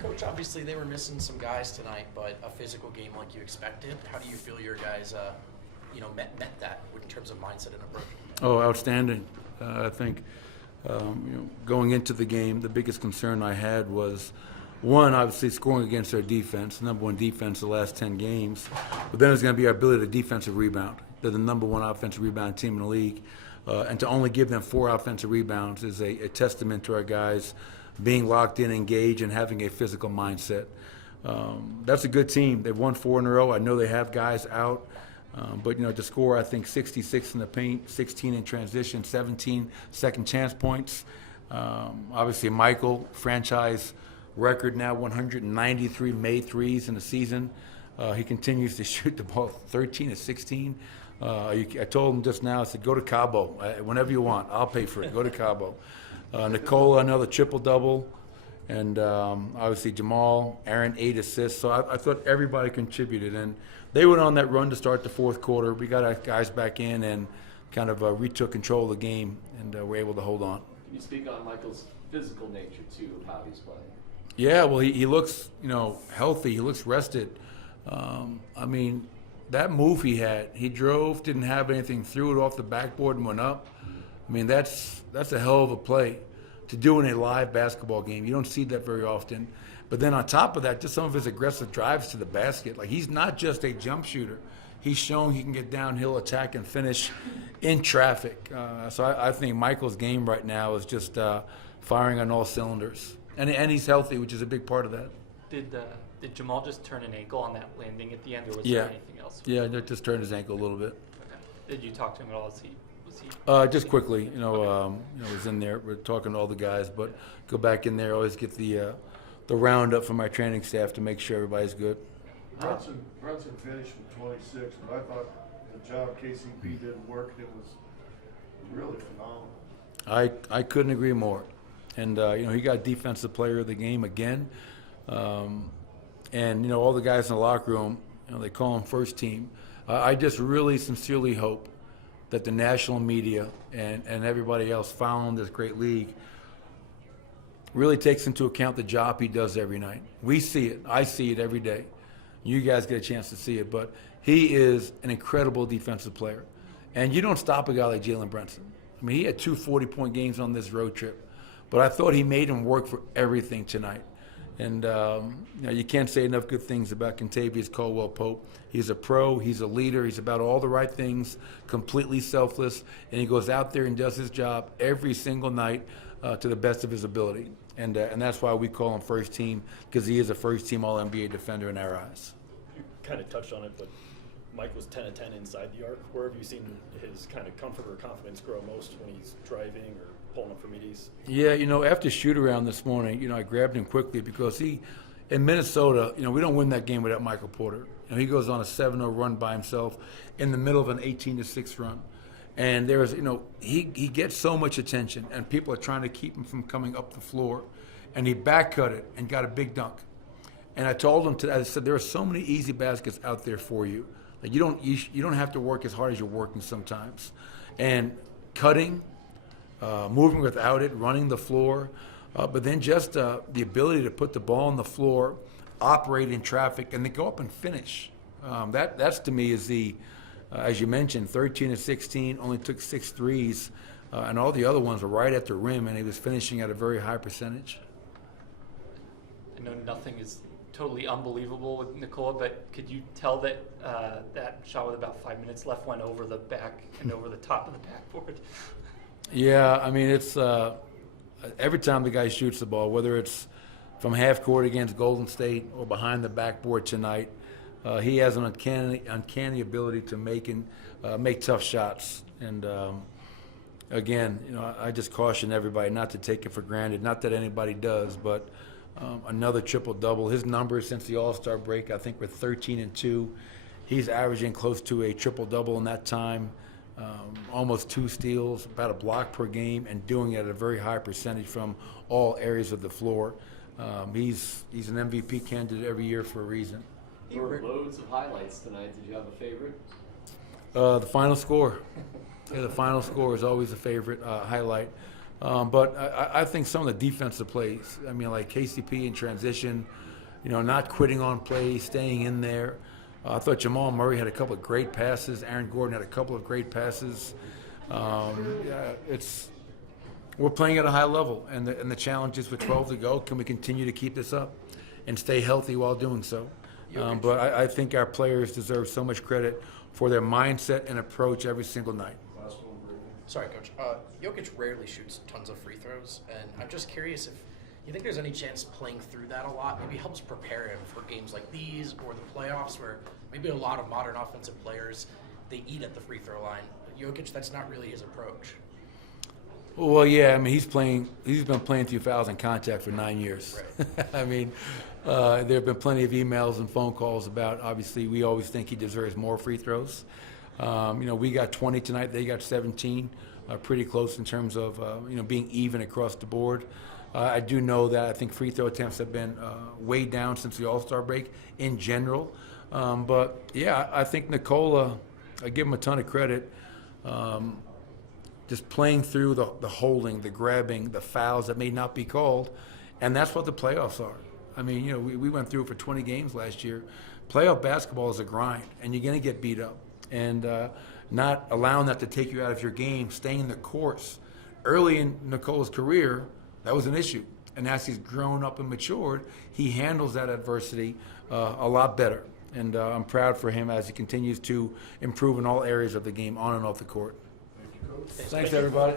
Coach, obviously they were missing some guys tonight, but a physical game like you expected. How do you feel your guys, met that in terms of mindset and approach? Oh, outstanding. I think going into the game, the biggest concern I had was, one, obviously scoring against our defense, number one defense the last 10 games. But then it's going to be our ability to defensive rebound. They're the number one offensive rebound team in the league. And to only give them 4 offensive rebounds is a testament to our guys being locked in, engaged, and having a physical mindset. That's a good team. They've won 4 in a row. I know they have guys out. But, to score, I think, 66 in the paint, 16 in transition, 17 second chance points. Obviously, Michael, franchise record now, 193 made threes in the season. He continues to shoot the ball 13 of 16. I told him just now, I said, go to Cabo. Whenever you want, I'll pay for it. Go to Cabo. Nicola, another triple-double. And obviously Jamal, Aaron, 8 assists. So I thought everybody contributed. And they went on that run to start the fourth quarter. We got our guys back in and kind of retook control of the game and were able to hold on. Can you speak on Michael's physical nature, too, of how he's playing? Yeah, well, he looks, healthy. He looks rested. That move he had, he drove, didn't have anything, threw it off the backboard and went up. That's a hell of a play to do in a live basketball game. You don't see that very often. But then on top of that, just some of his aggressive drives to the basket. Like, he's not just a jump shooter. He's shown he can get downhill, attack, and finish in traffic. So I think Michael's game right now is just firing on all cylinders. And he's healthy, which is a big part of that. Did Jamal just turn an ankle on that landing at the end, or was Yeah. there anything else? Yeah, that just turned his ankle a little bit. Okay. Did you talk to him at all? Was he? Just quickly, was in there. We're talking to all the guys, but go back in there. Always get the roundup from my training staff to make sure everybody's good. Brunson finished with 26, but I thought the job KCP did work. It was really phenomenal. I couldn't agree more. And he got Defensive Player of the Game again. And all the guys in the locker room, they call him first team. I just really sincerely hope that the national media and everybody else following this great league really takes into account the job he does every night. We see it. I see it every day. You guys get a chance to see it. But he is an incredible defensive player. And you don't stop a guy like Jalen Brunson. He had 2 40-point games on this road trip. But I thought he made him work for everything tonight. And you can't say enough good things about Kentavious Caldwell-Pope. He's a pro. He's a leader. He's about all the right things, completely selfless. And he goes out there and does his job every single night to the best of his ability. And that's why we call him first team, because he is a first-team All-NBA defender in our eyes. You kind of touched on it, but Mike was 10 of 10 inside the arc. Where have you seen his kind of comfort or confidence grow most when he's driving or pulling up from middies? Yeah, after shoot-around this morning, I grabbed him quickly because in Minnesota, we don't win that game without Michael Porter. He goes on a 7-0 run by himself in the middle of an 18-6 run. And there's, he gets so much attention, and people are trying to keep him from coming up the floor. And he back-cut it and got a big dunk. And I told him today, I said, there are so many easy baskets out there for you. Like, you don't have to work as hard as you're working sometimes. And cutting, moving without it, running the floor, but then just the ability to put the ball on the floor, operate in traffic, and then go up and finish. That's to me is the, as you mentioned, 13 of 16, only took 6 threes, and all the other ones were right at the rim, and he was finishing at a very high percentage. I know nothing is totally unbelievable with Nicola, but could you tell that that shot with about 5 minutes left went over the back and over the top of the backboard? Yeah, it's every time the guy shoots the ball, whether it's from half court against Golden State or behind the backboard tonight, he has an uncanny ability to make tough shots. And again, I just caution everybody not to take it for granted. Not that anybody does, but another triple-double. His numbers since the All-Star break, I think, were 13 and 2. He's averaging close to a triple-double in that time. Almost 2 steals, about a block per game, and doing it at a very high percentage from all areas of the floor. He's an MVP candidate every year for a reason. There were loads of highlights tonight. Did you have a favorite? The final score. Yeah, the final score is always a favorite highlight. But I think some of the defensive plays, I mean, like KCP in transition, not quitting on plays, staying in there. I thought Jamal Murray had a couple of great passes. Aaron Gordon had a couple of great passes. We're playing at a high level, and the challenge is with 12 to go, can we continue to keep this up and stay healthy while doing so? But I think our players deserve so much credit for their mindset and approach every single night. Sorry, Coach. Jokic rarely shoots tons of free throws, and I'm just curious if you think there's any chance playing through that a lot maybe helps prepare him for games like these or the playoffs where maybe a lot of modern offensive players, they eat at the free throw line. Jokic, that's not really his approach. Well, yeah, I mean, he's been playing through fouls and contact for 9 years. Right. I mean, there have been plenty of emails and phone calls about, obviously, we always think he deserves more free throws. We got 20 tonight, they got 17, pretty close in terms of, being even across the board. I do know that I think free throw attempts have been way down since the All-Star break in general. But, yeah, I think Nikola, I give him a ton of credit. Just playing through the holding, the grabbing, the fouls that may not be called, and that's what the playoffs are. I mean, we went through it for 20 games last year. Playoff basketball is a grind, and you're going to get beat up. And not allowing that to take you out of your game, staying the course. Early in Nicola's career, that was an issue. And as he's grown up and matured, he handles that adversity a lot better. And I'm proud for him as he continues to improve in all areas of the game, on and off the court. Thanks, everybody.